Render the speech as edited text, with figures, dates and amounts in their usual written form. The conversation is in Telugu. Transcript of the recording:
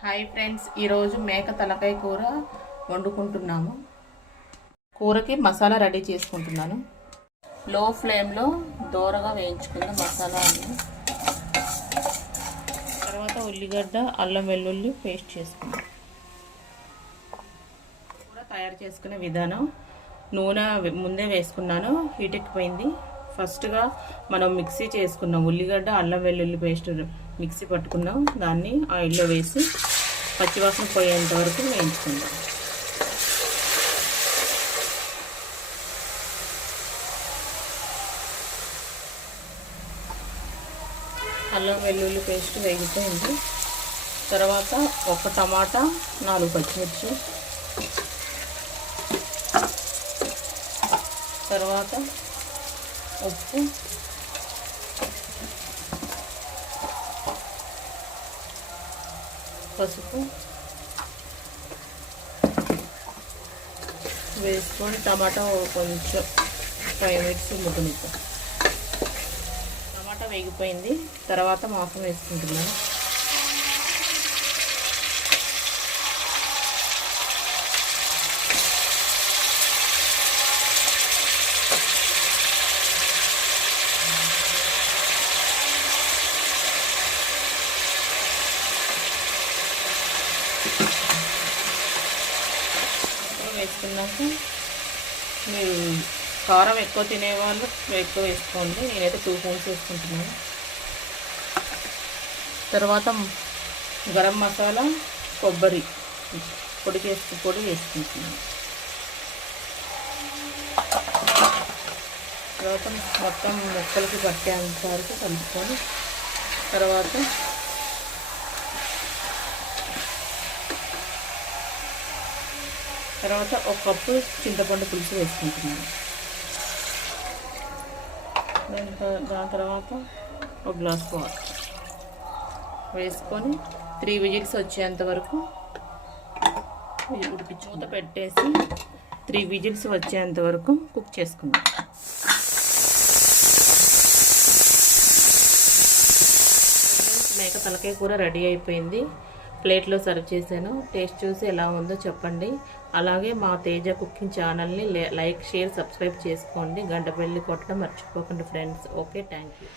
హాయ్ ఫ్రెండ్స్, ఈరోజు మేక తలకాయ కూర వండుకుంటున్నాము. కూరకి మసాలా రెడీ చేసుకుంటున్నాను. లో ఫ్లేమ్లో దోరగా వేయించుకున్న మసాలా అన్ని. తర్వాత ఉల్లిగడ్డ, అల్లం వెల్లుల్లి పేస్ట్ చేసుకున్నాం. కూర తయారు చేసుకునే విధానం: నూనె ముందే వేసుకున్నాను, హీట్ ఎక్కిపోయింది. ఫస్ట్గా మనం మిక్సీ చేసుకున్నాం ఉల్లిగడ్డ, అల్లం వెల్లుల్లి పేస్ట్ మిక్సీ పట్టుకున్నాం. దాన్ని ఆయిల్లో వేసి పచ్చివాసన పోయేంత వరకు వేయించుకుందాం. అల్లం వెల్లుల్లి పేస్ట్ వేగిపోయింది. తర్వాత ఒక టమాటా, 4 పచ్చిమిర్చి, తర్వాత ఉప్పు, పసుపు వేసుకొని టమాటా కొంచెం 5 మినిట్స్ ముద్దనిద్దాం. టమాటా వేగిపోయింది. తర్వాత మాంసం వేసుకుంటున్నాను. వేసుకున్నాక మీరు కారం ఎక్కువ తినేవాళ్ళు ఎక్కువ వేసుకోండి. నేనైతే 2 స్పూన్స్ వేసుకుంటున్నాను. తర్వాత గరం మసాలా, కొబ్బరి పొడి వేసుకుంటున్నాను. తర్వాత మొత్తం ముక్కలకి పట్టేంత వరకు కలుపుకొని తర్వాత ఒక కప్పు చింతపండు పులుసు వేసుకుంటున్నాను. దాని తర్వాత ఒక గ్లాస్ వాటర్ వేసుకొని 3 విజిల్స్ వచ్చేంత వరకు మూత పెట్టేసి 3 విజిల్స్ వచ్చేంత వరకు కుక్ చేసుకున్నాం. మేక తలకాయ కూర రెడీ అయిపోయింది. ప్లేట్లో సర్వ్ చేశాను. టేస్ట్ చూసి ఎలా ఉందో చెప్పండి. అలాగే మా తేజ కుకింగ్ ఛానల్ని లైక్, షేర్, సబ్స్క్రైబ్ చేసుకోండి. గంట బెల్ కొట్టడం మర్చిపోకండి ఫ్రెండ్స్. Okay, thank you.